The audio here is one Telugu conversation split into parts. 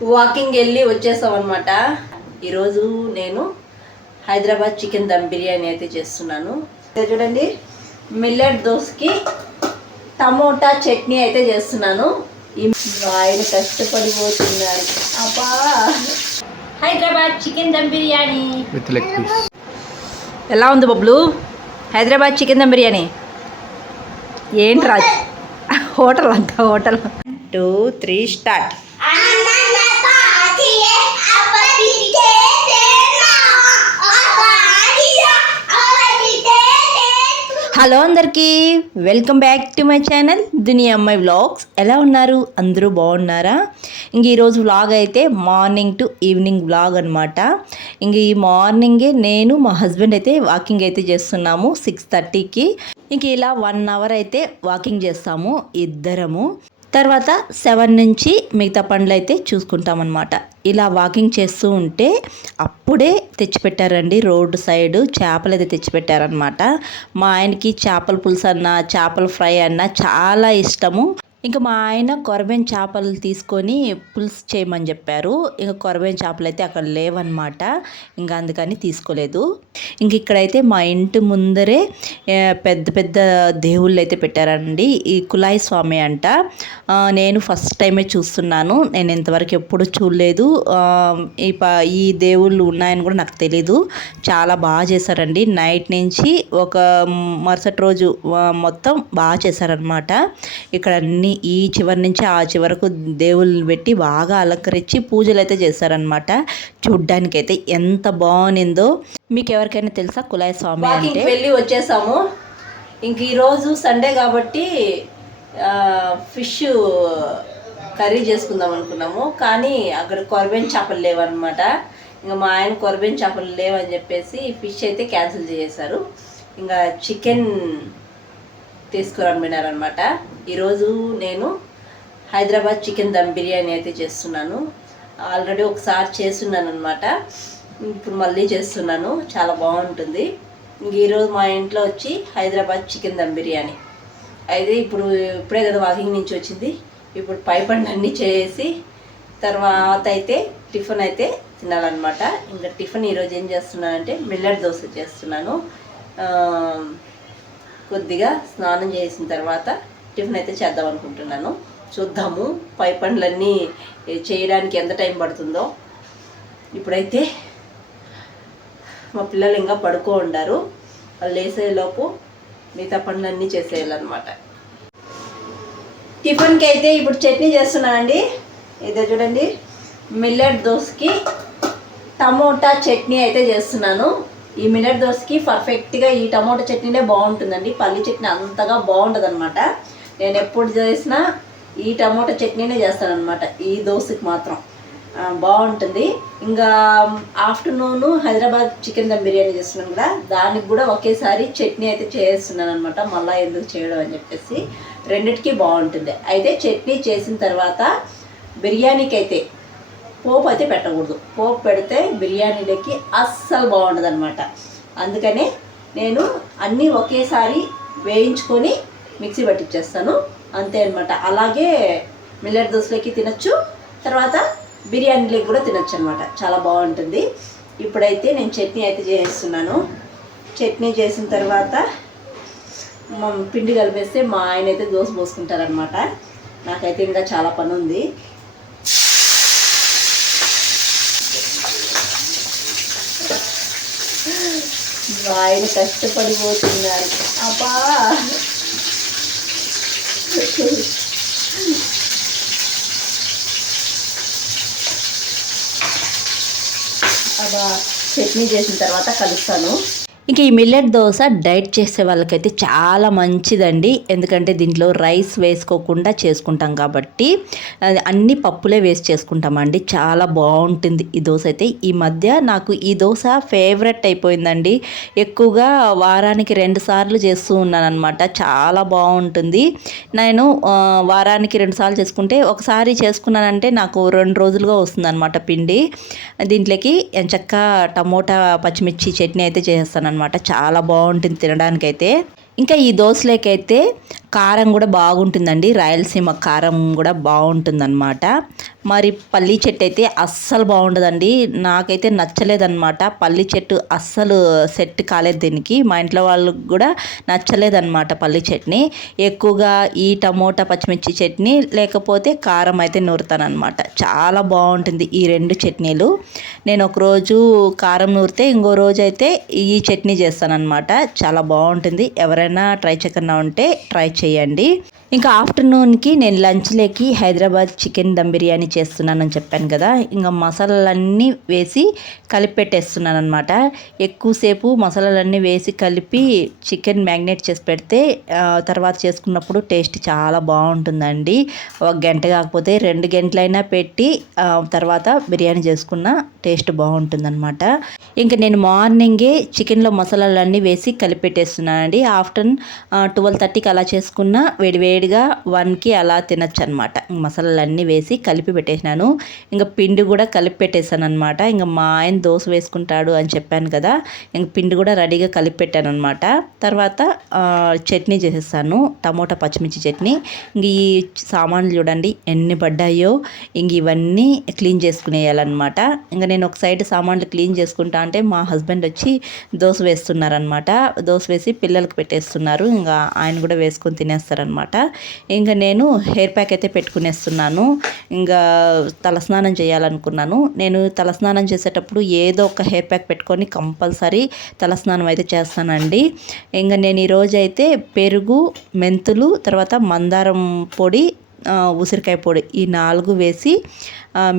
వాకింగ్ వెళ్ళి వచ్చేసాం అనమాట. ఈరోజు నేను హైదరాబాద్ చికెన్ దమ్ బిర్యానీ అయితే చేస్తున్నాను. చూడండి, మిల్లెట్ దోసకి టమోటా చట్నీ అయితే చేస్తున్నాను. ఆయన కష్టపడిపోతున్నారు. అబ్బా, Hyderabad chicken dum biryani with leg piece. ఎలా ఉంది బబ్లు? హైదరాబాద్ చికెన్ దమ్ బిర్యానీ ఏంట్రా? హోటల్ అంట, హోటల్. 2, 3 స్టార్ట్. హలో అందరికీ, welcome back to my channel Duniya Ammayi vlogs. ఎలా ఉన్నారు? అందరూ బాగున్నారా? ఇంక ఈరోజు వ్లాగ్ అయితే మార్నింగ్ టు ఈవినింగ్ వ్లాగ్ అనమాట. ఇంక ఈ మార్నింగే నేను మా హస్బెండ్ అయితే వాకింగ్ అయితే చేస్తున్నాము 6:30కి. ఇంక ఇలా 1 అవర్ అయితే వాకింగ్ చేస్తాము ఇద్దరము. తర్వాత 7 నుంచి మిగతా పనులు అయితే చూసుకుంటామన్నమాట. ఇలా వాకింగ్ చేస్తూ ఉంటే అప్పుడే తెచ్చిపెట్టారండి రోడ్డు సైడు చేపలు అయితే తెచ్చిపెట్టారనమాట. మా ఆయనకి చేపల పులుసు అన్న చేపల ఫ్రై అన్న చాలా ఇష్టము. ఇంకా మా ఆయన కొరబేన్ చేపలు తీసుకొని పులుసు చేయమని చెప్పారు. ఇంకా కొరబేన్ చేపలు అయితే అక్కడ లేవన్నమాట. ఇంకా అందుకని తీసుకోలేదు. ఇంక ఇక్కడైతే మా ఇంటి ముందరే పెద్ద పెద్ద దేవుళ్ళు అయితే పెట్టారండి. ఈ కులాయి స్వామి అంట. నేను ఫస్ట్ టైమే చూస్తున్నాను. నేను ఇంతవరకు ఎప్పుడు చూడలేదు. ఈ దేవుళ్ళు ఉన్నాయని కూడా నాకు తెలీదు. చాలా బాగా చేశారండి. నైట్ నుంచి ఒక మరుసటి రోజు మొత్తం బాగా చేశారనమాట. ఇక్కడ అన్ని ఈ చివరి నుంచి ఆ చివరకు దేవుళ్ళని పెట్టి బాగా అలంకరించి పూజలు అయితే చేశారనమాట. చూడ్డానికైతే ఎంత బాగుందో. మీకు ఎవరికైనా తెలుసా కులాయి స్వామి అంటే? వెళ్ళి వచ్చేసాము. ఇంక ఈరోజు సండే కాబట్టి ఫిష్ కర్రీ చేసుకుందాం అనుకున్నాము. కానీ అక్కడ కొరబేన్ చేపలు లేవన్నమాట. ఇంకా మా ఆయన కొరబేన్ చేపలు లేవని చెప్పేసి ఫిష్ అయితే క్యాన్సిల్ చేసేసారు. ఇంకా చికెన్ తీసుకురమ్మినారనమాట. ఈరోజు నేను హైదరాబాద్ చికెన్ దమ్ బిర్యానీ అయితే చేస్తున్నాను. ఆల్రెడీ ఒకసారి చేస్తున్నాను అనమాట. ఇప్పుడు మళ్ళీ చేస్తున్నాను. చాలా బాగుంటుంది. ఇంక ఈరోజు మా ఇంట్లో వచ్చి హైదరాబాద్ చికెన్ దమ్ బిర్యానీ అయితే ఇప్పుడే కదా వాకింగ్ నుంచి వచ్చింది. ఇప్పుడు పై పనులన్నీ చేసి తర్వాత అయితే టిఫిన్ అయితే తినాలన్నమాట. ఇంకా టిఫిన్ ఈరోజు ఏం చేస్తున్నానంటే మిల్లెట్ దోశ చేస్తున్నాను. కొద్దిగా స్నానం చేసిన తర్వాత టిఫిన్ అయితే చేద్దాం అనుకుంటున్నాను. చూద్దాము పై పనులన్నీ చేయడానికి ఎంత టైం పడుతుందో. ఇప్పుడైతే మా పిల్లలు ఇంకా పడుకో ఉండారు. వాళ్ళు లేసేలోపు మిగతా పనులన్నీ చేసేయాలన్నమాట. టిఫిన్కి అయితే ఇప్పుడు చట్నీ చేస్తున్నానండి. ఇదే చూడండి, మిల్లెట్ దోసకి టమోటా చట్నీ అయితే చేస్తున్నాను. ఈ మిల్లెట్ దోసకి పర్ఫెక్ట్గా ఈ టమోటా చట్నీనే బాగుంటుందండి. పల్లి చట్నీ అంతగా బాగుంటుంది అనమాట. నేను ఎప్పుడు చేసినా ఈ టమోటా చట్నీనే చేస్తానన్నమాట. ఈ దోశకి మాత్రం బాగుంటుంది. ఇంకా ఆఫ్టర్నూను హైదరాబాద్ చికెన్ దమ్ బిర్యానీ చేస్తున్నాను కదా, దానికి కూడా ఒకేసారి చట్నీ అయితే చేస్తున్నాను అనమాట. మళ్ళీ ఎందుకు చేయడం అని చెప్పేసి రెండిటికి బాగుంటుంది. అయితే చట్నీ చేసిన తర్వాత బిర్యానీకి అయితే పోపు అయితే పెట్టకూడదు. పోపు పెడితే బిర్యానీలకి అస్సలు బాగుండదు అనమాట. అందుకనే నేను అన్నీ ఒకేసారి వేయించుకొని మిక్సీ పట్టించేస్తాను, అంతే అనమాట. అలాగే మిల్లెట్ దోశలోకి తినచ్చు, తర్వాత బిర్యానీలోకి కూడా తినచ్చు అనమాట. చాలా బాగుంటుంది. ఇప్పుడైతే నేను చట్నీ అయితే చేస్తున్నాను. చట్నీ చేసిన తర్వాత పిండి కలిపేస్తే మా ఆయన అయితే దోశ పోసుకుంటారనమాట. నాకైతే ఇంకా చాలా పని ఉంది. ఆయన కష్టపడిపోతున్నారు. అబ్బా, అబ్బా, చట్నీ చేసిన తర్వాత కలుస్తాను. ఇంక ఈ మిల్లెట్ దోశ డైట్ చేసే వాళ్ళకైతే చాలా మంచిదండి. ఎందుకంటే దీంట్లో రైస్ వేసుకోకుండా చేసుకుంటాం కాబట్టి అన్ని పప్పులే వేసి చేసుకుంటామండి. చాలా బాగుంటుంది ఈ దోశ అయితే. ఈ మధ్య నాకు ఈ దోశ ఫేవరెట్ అయిపోయిందండి. ఎక్కువగా వారానికి 2 సార్లు చేస్తూ ఉన్నాను అనమాట. చాలా బాగుంటుంది. నేను వారానికి 2 సార్లు చేసుకుంటే, ఒకసారి చేసుకున్నానంటే నాకు 2 రోజులుగా వస్తుంది అనమాట పిండి. దీంట్లోకి ఎంచక్క టమోటా పచ్చిమిర్చి చట్నీ అయితే చేస్తాను అనమాట. చాలా బాగుంటుంది తినడానికైతే. ఇంకా ఈ దోశలోకైతే కారం కూడా బాగుంటుందండి, రాయలసీమ కారం కూడా బాగుంటుందన్నమాట. మరి పల్లీ చెట్టు అయితే అస్సలు బాగుండదండి, నాకైతే నచ్చలేదన్నమాట. పల్లీ చెట్టు అస్సలు సెట్ కాలేదు దీనికి, మా ఇంట్లో వాళ్ళకి కూడా నచ్చలేదన్నమాట పల్లీ చట్నీ. ఎక్కువగా ఈ టమోటా పచ్చిమిర్చి చట్నీ లేకపోతే కారం అయితే నూరుతానమాట. చాలా బాగుంటుంది ఈ రెండు చట్నీలు. నేను ఒకరోజు కారం నూరితే ఇంకో రోజు అయితే ఈ చట్నీ చేస్తానన్నమాట. చాలా బాగుంటుంది, ఎవరైనా ట్రై చేయకుండా ఉంటే ట్రై చేయండి. ఇంకా ఆఫ్టర్నూన్కి నేను లంచ్లోకి హైదరాబాద్ చికెన్ దమ్ బిర్యానీ చేస్తున్నానని చెప్పాను కదా, ఇంకా మసాలాలన్నీ వేసి కలిపి పెట్టేస్తున్నాను అనమాట. ఎక్కువసేపు మసాలాలన్నీ వేసి కలిపి చికెన్ మ్యాగ్నేట్ చేసి పెడితే తర్వాత చేసుకున్నప్పుడు టేస్ట్ చాలా బాగుంటుందండి. 1 గంట కాకపోతే 2 గంటలైనా పెట్టి తర్వాత బిర్యానీ చేసుకున్న టేస్ట్ బాగుంటుందన్నమాట. ఇంకా నేను మార్నింగే చికెన్లో మసాలాలన్నీ వేసి కలిపి పెట్టేస్తున్నానండి. ఆఫ్టర్నూన్ 12:30కి అలా చేసుకున్న వేడివేడిగా 1కి అలా తినచ్చు అనమాట. మసాలాలన్నీ వేసి కలిపి పెట్టేసినాను. ఇంకా పిండి కూడా కలిపి పెట్టేశాను అనమాట. ఇంకా మా ఆయన దోశ వేసుకుంటాడు అని చెప్పాను కదా, ఇంక పిండి కూడా రెడీగా కలిపి పెట్టాను అనమాట. తర్వాత చట్నీ చేసేస్తాను, టమోటా పచ్చిమిర్చి చట్నీ. ఇంక ఈ సామాన్లు చూడండి ఎన్ని పడ్డాయో, ఇంక ఇవన్నీ క్లీన్ చేసుకునేయాలన్నమాట. ఇంకా నేను ఒక సైడ్ సామాన్లు క్లీన్ చేసుకుంటా అంటే మా హస్బెండ్ వచ్చి దోశ వేస్తున్నారనమాట. దోశ వేసి పిల్లలకి పెట్టేస్తున్నారు, ఇంకా ఆయన కూడా వేసుకొని తినేస్తారనమాట. ఇంకా నేను హెయిర్ ప్యాక్ అయితే పెట్టుకునేస్తున్నాను. ఇంకా తలస్నానం చేయాలనుకున్నాను. నేను తలస్నానం చేసేటప్పుడు ఏదో ఒక హెయిర్ ప్యాక్ పెట్టుకొని కంపల్సరీ తలస్నానం అయితే చేస్తానండి. ఇంకా నేను ఈరోజు అయితే పెరుగు, మెంతులు, తర్వాత మందారం పొడి, ఉసిరికాయ పొడి ఈ 4 వేసి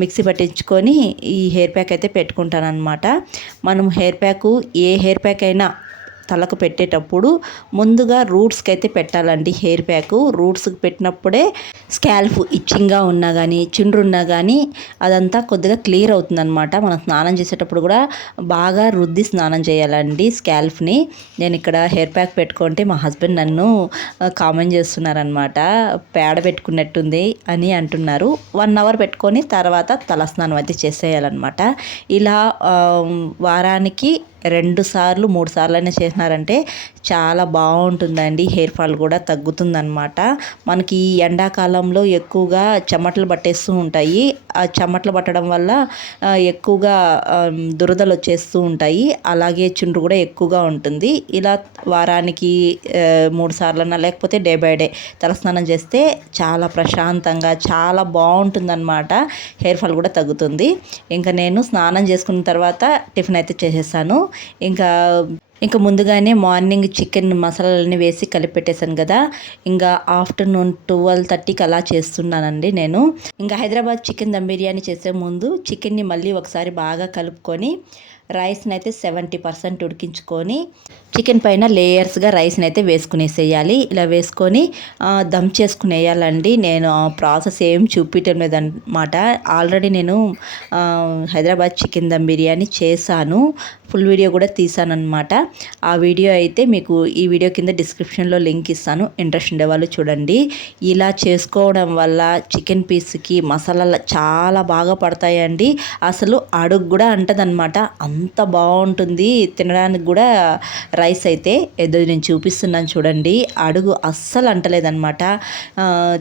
మిక్సీ పట్టించుకొని ఈ హెయిర్ ప్యాక్ అయితే పెట్టుకుంటాను అనమాట. మనం ఏ హెయిర్ ప్యాక్ అయినా తలకు పెట్టేటప్పుడు ముందుగా రూట్స్కి అయితే పెట్టాలండి హెయిర్ ప్యాక్. రూట్స్కి పెట్టినప్పుడే స్కాల్ఫ్ ఇచ్చింగ్గా ఉన్నా కానీ చుండ్రు ఉన్నా కానీ అదంతా కొద్దిగా క్లియర్ అవుతుందన్నమాట. మనం స్నానం చేసేటప్పుడు కూడా బాగా రుద్ది స్నానం చేయాలండి స్కాల్ఫ్ని. నేను ఇక్కడ హెయిర్ ప్యాక్ పెట్టుకుంటే మా హస్బెండ్ నన్ను కామెంట్ చేస్తున్నారనమాట, పేడ పెట్టుకున్నట్టుంది అని అంటున్నారు. 1 అవర్ పెట్టుకొని తర్వాత తలస్నానం అయితే చేసేయాలన్నమాట. ఇలా వారానికి 2 సార్లు 3 సార్లు అయినా చేసినారంటే చాలా బాగుంటుందండి. హెయిర్ ఫాల్ కూడా తగ్గుతుందన్నమాట. మనకి ఈ ఎండాకాలంలో ఎక్కువగా చెమటలు పట్టేస్తూ ఉంటాయి. ఆ చెమటలు పట్టడం వల్ల ఎక్కువగా దురదలు వచ్చేస్తూ ఉంటాయి, అలాగే చుండ్రు కూడా ఎక్కువగా ఉంటుంది. ఇలా వారానికి 3 సార్లన్నా లేకపోతే డే బై డే తలస్నానం చేస్తే చాలా ప్రశాంతంగా చాలా బాగుంటుందన్నమాట. హెయిర్ ఫాల్ కూడా తగ్గుతుంది. ఇంకా నేను స్నానం చేసుకున్న తర్వాత టిఫిన్ అయితే చేసేసాను. ఇంకా ముందుగానే మార్నింగ్ చికెన్ మసాలాలన్నీ వేసి కలిపి పెట్టేశాను కదా, ఇంకా ఆఫ్టర్నూన్ 12:30కి అలా చేస్తున్నానండి నేను. ఇంకా హైదరాబాద్ చికెన్ దమ్ బిర్యానీ చేసే ముందు చికెన్ని మళ్ళీ ఒకసారి బాగా కలుపుకొని రైస్ని అయితే 70% ఉడికించుకొని చికెన్ పైన లేయర్స్గా రైస్ని అయితే వేసుకునేసేయాలి. ఇలా వేసుకొని దమ్ చేసుకునేయాలండి. నేను ప్రాసెస్ ఏం చూపించడం లేదన్నమాట. ఆల్రెడీ నేను హైదరాబాద్ చికెన్ దమ్ బిర్యానీ చేశాను, ఫుల్ వీడియో కూడా తీసానన్నమాట. ఆ వీడియో అయితే మీకు ఈ వీడియో కింద డిస్క్రిప్షన్లో లింక్ ఇస్తాను, ఇంట్రెస్ట్ ఉండేవాళ్ళు చూడండి. ఇలా చేసుకోవడం వల్ల చికెన్ పీస్కి మసాలాలు చాలా బాగా పడతాయండి. అసలు అడుగు కూడా అంటదన్నమాట, అంత బాగుంటుంది తినడానికి కూడా. రైస్ అయితే ఏదో నేను చూపిస్తున్నాను చూడండి, అడుగు అస్సలు అంటలేదన్నమాట.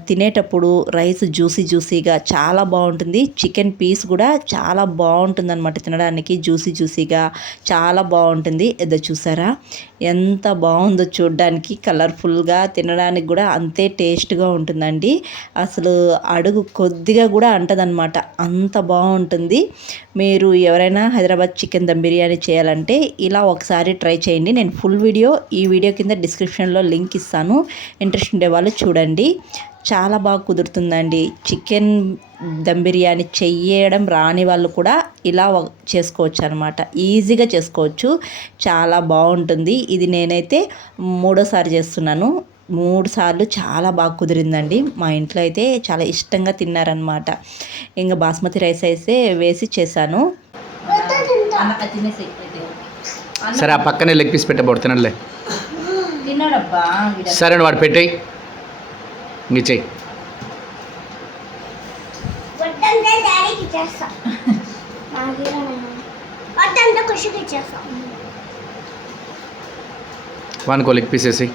తినేటప్పుడు రైస్ జ్యూసీగా చాలా బాగుంటుంది. చికెన్ పీస్ కూడా చాలా బాగుంటుందన్నమాట, తినడానికి జ్యూసీగా చాలా బాగుంటుంది. ఏదో చూసారా ఎంత బాగుందో చూడడానికి, కలర్ఫుల్గా, తినడానికి కూడా అంతే టేస్ట్గా ఉంటుందండి. అసలు అడుగు కొద్దిగా కూడా అంటదన్నమాట, అంత బాగుంటుంది. మీరు ఎవరైనా హైదరాబాద్ చికెన్ దమ్ బిర్యానీ చేయాలంటే ఇలా ఒకసారి ట్రై చేయండి. నేను ఫుల్ వీడియో ఈ వీడియో కింద డిస్క్రిప్షన్లో లింక్ ఇస్తాను, ఇంట్రెస్ట్ ఉండే వాళ్ళు చూడండి. చాలా బాగా కుదురుతుందండి చికెన్ దమ్ బిర్యానీ. చెయ్యడం రాని వాళ్ళు కూడా ఇలా చేసుకోవచ్చు అనమాట, ఈజీగా చేసుకోవచ్చు, చాలా బాగుంటుంది. ఇది నేనైతే 3వ సారి చేస్తున్నాను. 3 సార్లు చాలా బాగా కుదిరిందండి. మా ఇంట్లో అయితే చాలా ఇష్టంగా తిన్నారనమాట. ఇంకా బాస్మతి రైస్ అయితే వేసి చేశాను. సరే ఆ పక్కనే లెగ్ పీస్ పెట్టబోడు తినలే. తిన్నాడబ్బా. సరే వాడు పెట్టేయి, నిచ్చేయి. వానికో లెగ్ పీస్ వేసి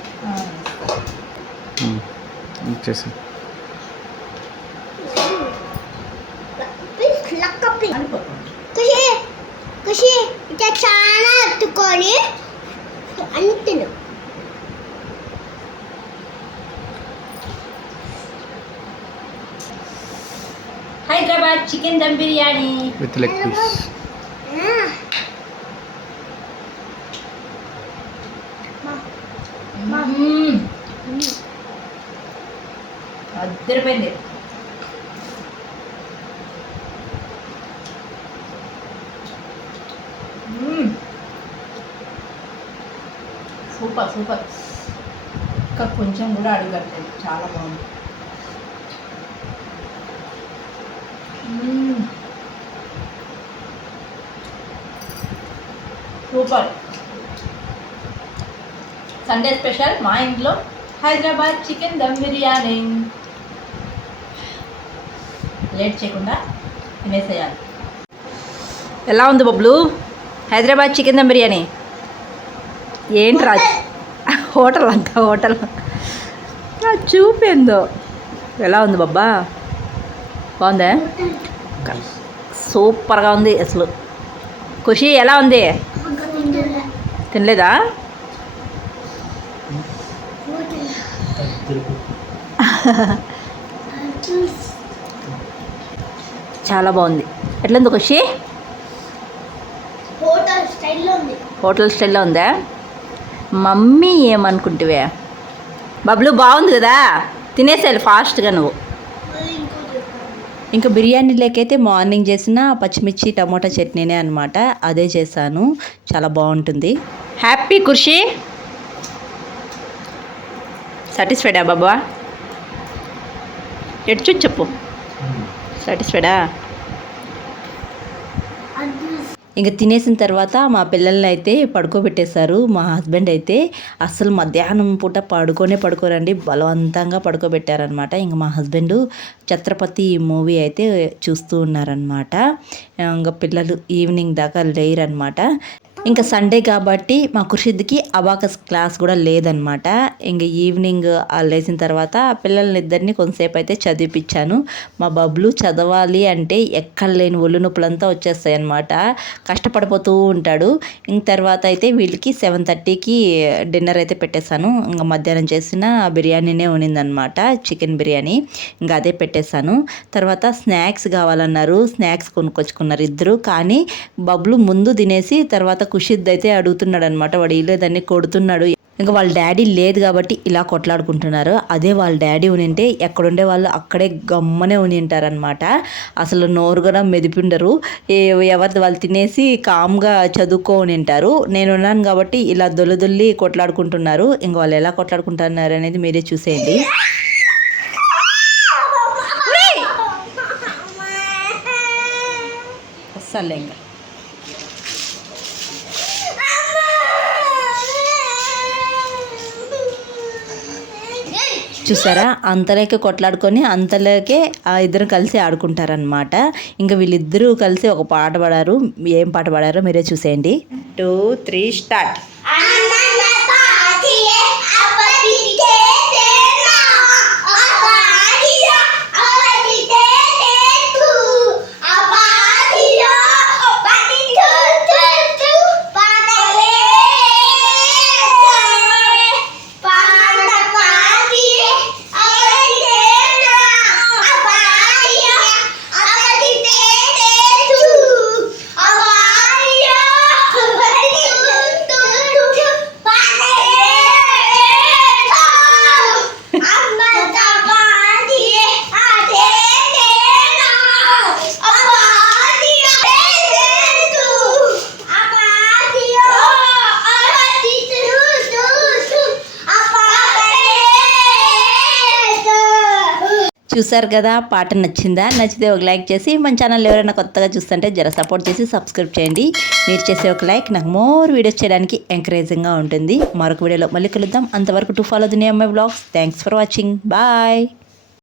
ఇచ్చేసి ఖుషి ఇట్లా చాలా ఎత్తుకొని అని తిను. Hyderabad chicken dum biryani with leg piece. అద్దరిపోయింది. Super super. ఇంకా కొంచెం కూడా అడుగట్లేదు, చాలా బాగుంది. సూపర్. సండే స్పెషల్ మా ఇంట్లో హైదరాబాద్ చికెన్ దమ్ బిర్యానీ. లేట్ చేయకుండా తినేసేయాలి. ఎలా ఉంది బబ్లు హైదరాబాద్ చికెన్ దమ్ బిర్యానీ? ఏంట్రా హోటల్ అంట, హోటల్ చూపేందో. ఎలా ఉంది బాబా? బాగుందా? సూపర్గా ఉంది అసలు. ఖుషి ఎలా ఉంది? తినలేదా? చాలా బాగుంది. ఎట్లుంది ఖుషి? హోటల్ స్టైల్లో ఉందా? మమ్మీ ఏమనుకుంటువే? బబ్లు బాగుంది కదా, తినేసేయాలి ఫాస్ట్గా నువ్వు. ఇంకా బిర్యానీలోకైతే మార్నింగ్ చేసిన పచ్చిమిర్చి టమోటా చట్నీనే అనమాట, అదే చేశాను. చాలా బాగుంటుంది. హ్యాపీ ఖుషి? సాటిస్ఫైడా బాబా? ఎటు చెప్పు. సాటిస్ఫైడా? ఇంకా తినేసిన తర్వాత మా పిల్లల్ని అయితే పడుకోబెట్టేశారు. మా హస్బెండ్ అయితే అస్సలు మధ్యాహ్నం పూట పడుకోరండి, బలవంతంగా పడుకోబెట్టారనమాట. ఇంకా మా హస్బెండ్ ఛత్రపతి మూవీ అయితే చూస్తూ ఉన్నారనమాట. ఇంకా పిల్లలు ఈవినింగ్ దాకా లేరనమాట. ఇంకా సండే కాబట్టి మా ఖుషిద్కి అబాకస్ క్లాస్ కూడా లేదనమాట. ఇంకా ఈవినింగ్ లేచిన తర్వాత పిల్లల్ని ఇద్దరిని కొంతసేపు అయితే చదివిపించాను. మా బబ్లు చదవాలి అంటే ఎక్కడ లేని ఒళ్ళు నొప్పులంతా వచ్చేస్తాయి అనమాట, కష్టపడిపోతూ ఉంటాడు. ఇంక తర్వాత అయితే వీళ్ళకి 7:30కి డిన్నర్ అయితే పెట్టేశాను. ఇంకా మధ్యాహ్నం చేసిన బిర్యానీనే ఉన్నిందనమాట, చికెన్ బిర్యానీ. ఇంకా అదే పెట్టేశాను. తర్వాత స్నాక్స్ కావాలన్నారు, స్నాక్స్ కొనుక్కొచ్చుకున్నారు ఇద్దరు. కానీ బబ్లు ముందు తినేసి తర్వాత ఖుషిద్ అయితే అడుగుతున్నాడు అనమాట. వాడు ఇల్లేదాన్ని కొడుతున్నాడు. ఇంకా వాళ్ళ డాడీ లేదు కాబట్టి ఇలా కొట్లాడుకుంటున్నారు. అదే వాళ్ళ డాడీ ఉనింటే ఎక్కడుండే వాళ్ళు అక్కడే గమ్మనే ఉని ఉంటారనమాట. అసలు నోరు కూడా మెదిపిండరు. ఎవరిది వాళ్ళు తినేసి కామ్గా చదువుకొని ఉంటారు. నేను ఉన్నాను కాబట్టి ఇలా దొల్లి కొట్లాడుకుంటున్నారు. ఇంకా వాళ్ళు ఎలా కొట్లాడుకుంటున్నారు అనేది మీరే చూసేయండి. వస్తాలే ఇంకా. చూసారా, అంతలోకే కొట్లాడుకొని అంతలోకే ఇద్దరు కలిసి ఆడుకుంటారనమాట. ఇంకా వీళ్ళిద్దరూ కలిసి ఒక పాట పాడారు. ఏం పాట పాడారో మీరే చూసేయండి. 2, 3 స్టార్ట్. చూసారు కదా, పాట నచ్చిందా? నచ్చితే ఒక లైక్ చేసి మన ఛానల్ ఎవరైనా కొత్తగా చూస్తుంటే జర సపోర్ట్ చేసి సబ్స్క్రైబ్ చేయండి. మీరు చేసే ఒక లైక్ నాకు మోర్ వీడియోస్ చేయడానికి ఎంకరేజింగ్గా ఉంటుంది. మరొక వీడియోలో మళ్ళీ కలుద్దాం. అంతవరకు to follow Duniya Ammayi vlogs. Thanks for watching. Bye.